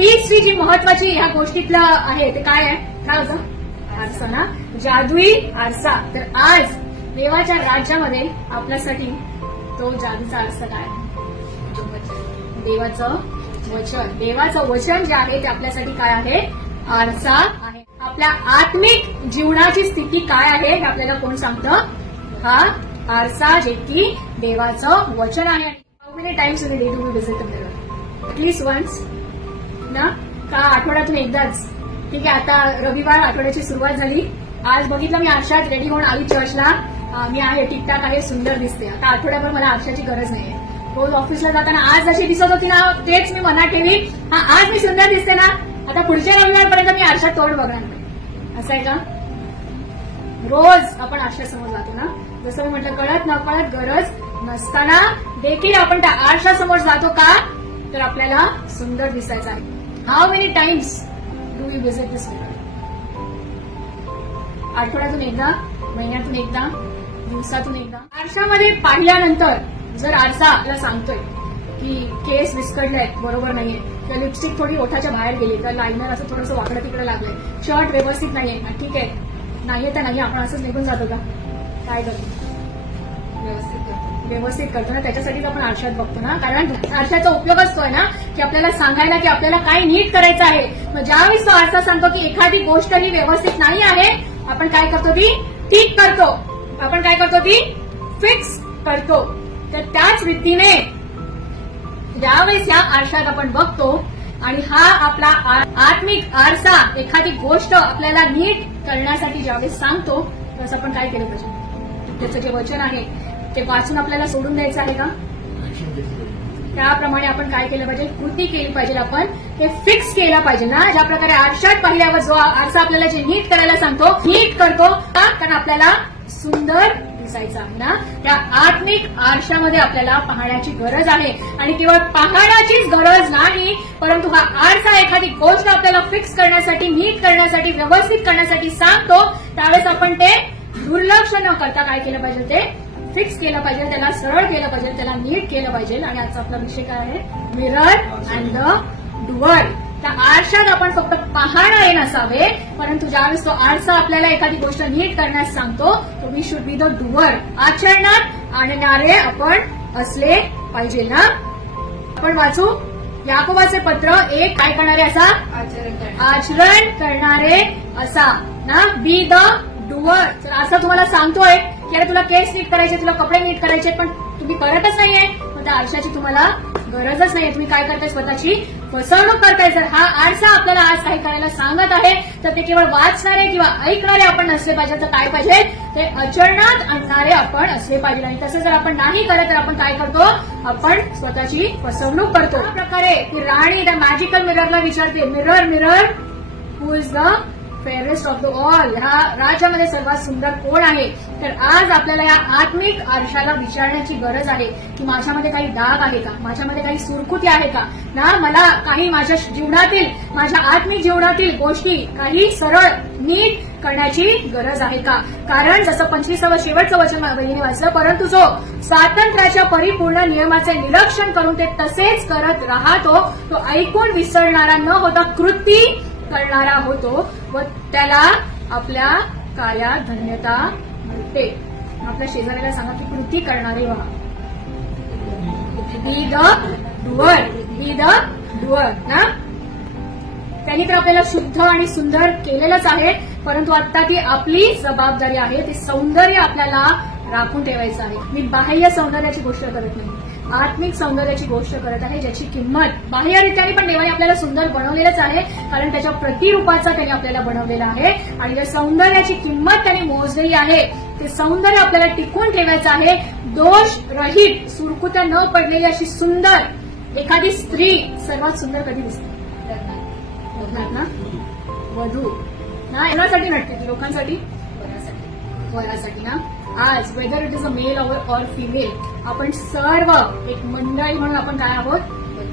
तिसरी जी महत्वाची ह्या गोष्टीतलं आहे ते काय आहे? काय होतं? आरसा ना, जादुई आरसा. तर आज देवाच्या राज्यामध्ये आपल्यासाठी तो जादूचा आरसा काय आहे? देवाचं वचन. देवाचं वचन जे आहे ते आपल्यासाठी काय आहे? आरसा आहे. आपल्या आत्मिक जीवनाची स्थिती काय आहे हे आपल्याला कोण सांगतं? हा आरसा जे की देवाचं वचन आहे. How many times in a day do we visit the mirror? At least once ना, का आठवड्यातून एकदाच? ठीक आहे, आता रविवार, आठवड्याची सुरुवात झाली. आज बघितलं मी आरशात रेडी होऊन आली चर्चला. मी आहे, ठीकठाक आहे, सुंदर दिसते. आता आठवड्याभर मला आरशाची गरज नाहीये. रोज ऑफिसला जाताना आज जशी दिसत होती ना तेच मी मनात ठेवी. आज मी सुंदर दिसते ना, आता पुढच्या रविवारपर्यंत मी आरशात तोंड बघणार नाही. असं आहे का? रोज आपण आरशासमोर जातो ना. जसं मी म्हटलं, कळत नकळत गरज नसताना देखील आपण त्या आरशासमोर जातो का? तर आपल्याला सुंदर दिसायचं आहे. How many times do we visit this mirror? आठवड्यातून एकदा, महिन्यातून एकदा, दिवसातून एकदा. आरशामध्ये पाहिल्यानंतर जर आरसा आपल्याला सांगतोय की केस विस्कटलेत, बरोबर नाहीये, किंवा लिपस्टिक थोडी ओठाच्या बाहेर गेली, तर लायनर असं थोडंसं वाकडं तिकडे लागलंय, शर्ट व्यवस्थित नाहीये, ठीक आहे, नाहीये तर नाही, आपण असंच निघून जातो का? काय करतो? व्यवस्थित करतो ना. त्याच्यासाठीच आपण आरशात बघतो ना, कारण आरशाचा उपयोग असतोय ना की आपल्याला सांगायला की आपल्याला काय नीट करायचं आहे. मग ज्यावेळेस तो आरसा सांगतो की एखादी गोष्ट ही व्यवस्थित नाही आहे, आपण काय करतो? ती ठीक करतो. आपण काय करतो? ती फिक्स करतो. तर त्याच रीतीने ज्यावेळेस या आरशात आपण बघतो आणि हा आपला आत्मिक आरसा एखादी गोष्ट आपल्याला नीट करण्यासाठी ज्यावेळेस सांगतो, तसं आपण काय केलं पाहिजे? त्याचं जे वचन आहे ते वाचून आपल्याला सोडून द्यायचं आहे का? त्याप्रमाणे आपण काय केलं पाहिजे? कृती केली पाहिजे. आपण ते फिक्स केलं पाहिजे ना. ज्या प्रकारे आरशात पाहिल्यावर जो आरसा आपल्याला जे नीट करायला सांगतो, नीट करतो का? कारण आपल्याला सुंदर दिसायचं आहे ना. त्या आत्मिक आरशामध्ये आपल्याला पाहण्याची गरज आहे. आणि केवळ पाहण्याचीच गरज नाही, परंतु हा आरसा एखादी गोष्ट आपल्याला फिक्स करण्यासाठी, नीट करण्यासाठी, व्यवस्थित करण्यासाठी सांगतो, त्यावेळेस आपण ते दुर्लक्ष न करता काय केलं पाहिजे? ते फिक्स केलं पाहिजे, त्याला सरळ केलं पाहिजे, त्याला नीट केलं पाहिजे. आणि आजचा आपला विषय काय आहे? Mirror and the doer. त्या आरशात आपण फक्त पाहणारे नसावे, परंतु ज्यावेळेस तो आरसा आपल्याला एखादी गोष्ट नीट करण्यास सांगतो, तो we should be the doer. आचरणात आणणारे आपण असले पाहिजे ना. आपण वाचू याकोबाचे पत्र 1, काय करणारे असा? आचरण करणारे असा ना. बी द डुअर. तर असं तुम्हाला सांगतोय की अरे तुला केस नीट करायचे, तुला कपडे नीट करायचे, पण तुम्ही करतच नाहीये, मग त्या आरशाची तुम्हाला गरजच नाहीये. तुम्ही काय करताय? स्वतःची फसवणूक करताय. जर हा आरसा आपल्याला आज काही करायला सांगत आहे, तर ते केवळ वाचणारे किंवा ऐकणारे आपण नसले पाहिजे, तर काय पाहिजे? ते आचरणात आणणारे आपण असले पाहिजे. आणि तसं जर आपण नाही करत, तर आपण काय करतो? आपण स्वतःची फसवणूक करतो. या प्रकारे ती राणी त्या मॅजिकल मिररला विचारते, mirror mirror who is the fairest of the all? ह्या राज्यामध्ये सर्वात सुंदर कोण आहे? तर आज आपल्याला या आत्मिक आरशाला विचारण्याची गरज आहे की माझ्यामध्ये काही डाग आहे का? माझ्यामध्ये काही सुरकुती आहे का ना? मला काही माझ्या जीवनातील, माझ्या आत्मिक जीवनातील गोष्टी काही सरळ नीट करण्याची गरज आहे का? कारण जसं 25वं शेवटचं वचन बहिणी वाचलं, परंतु जो स्वातंत्र्याच्या परिपूर्ण नियमाचे निरीक्षण करून ते तसेच करत राहतो, तो ऐकून विसरणारा न होता कृती करणारा होतो व त्याला आपल्या कार्यात धन्यता मिळते. आपल्या शेजाऱ्याला सांगा की कृती करणारे व्हा. बी the doer. B the doer ना. त्यांनी तर आपल्याला शुद्ध आणि सुंदर केलेलंच आहे, परंतु आता ती आपली जबाबदारी आहे. ते सौंदर्य आपल्याला राखून ठेवायचं आहे. मी बाह्य सौंदर्याची गोष्ट करत नाही, आत्मिक सौंदर्याची गोष्ट करत आहे, ज्याची किंमत बाह्यरित्याने पण देवाने आपल्याला सुंदर बनवलेलंच आहे, कारण त्याच्या प्रतिरूपाचा त्यांनी आपल्याला बनवलेला आहे. आणि त्या सौंदर्याची किंमत त्यांनी मोजलेली आहे. ते सौंदर्य आपल्याला टिकवून ठेवायचं आहे. दोष रहित, सुरकुत्या न पडलेली अशी सुंदर एखादी स्त्री सर्वात सुंदर कधी दिसते? ना वधू ना. येण्यासाठी नटते ती, लोकांसाठी, वरासाठी ना. आज whether it is a male or female, आपण सर्व एक मंडळी म्हणून आपण काय आहोत?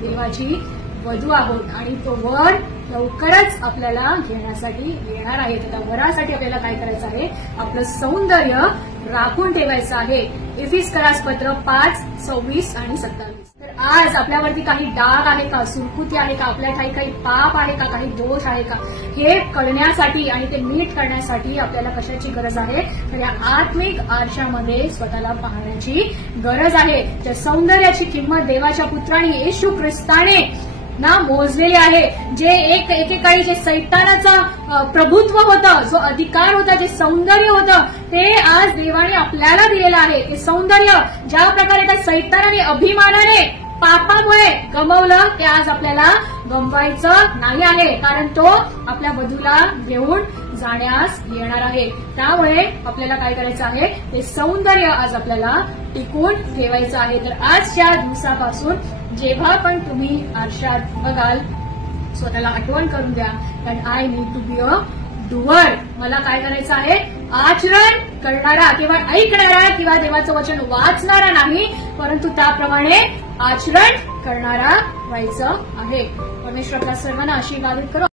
देवाची वधू आहोत. आणि तो वर लवकरच आपल्याला घेण्यासाठी येणार आहे. त्या वरासाठी आपल्याला काय करायचं आहे? आपलं सौंदर्य राखून ठेवायचं आहे. इफिस्करास पत्र 5:26 आणि 27. तर आज आपल्यावरती काही डाग आहे का, सुरकुती आहे का, आपल्या ठाई काही पाप आहे का, काही दोष आहे का, हे कळण्यासाठी आणि ते नीट करण्यासाठी आपल्याला कशाची गरज आहे, तर या आत्मिक आरशामध्ये स्वतःला पाहण्याची गरज आहे. त्या सौंदर्याची किंमत देवाच्या पुत्राने येशू ख्रिस्ताने ना मोजलेली आहे. जे एकेकाळी जे सैतानाचं प्रभुत्व होतं, जो अधिकार होता, जे सौंदर्य होतं, ते आज देवाने आपल्याला दिलेलं आहे. ते सौंदर्य ज्या प्रकारे त्या सैतानाने अभिमानाने पापामुळे गमावलं, ते आज आपल्याला गमवायचं नाही आहे, कारण तो आपल्या वधूला घेऊन जाण्यास येणार आहे. त्यामुळे आपल्याला काय करायचं आहे, ते सौंदर्य आज आपल्याला टिकून ठेवायचं आहे. तर आजच्या दिवसापासून जेव्हा पण तुम्ही आरशात बघाल, स्वतःला आठवण करून द्या, कारण I need to be a doer. मला काय करायचं आहे, आचरण करणारा, केवळ ऐकणारा किंवा देवाचं वचन वाचणारा नाही, परंतु त्याप्रमाणे आचरण करणारा व्हायचं आहे. परमेश्वर आपल्या सर्वांना आशीर्वादित करो.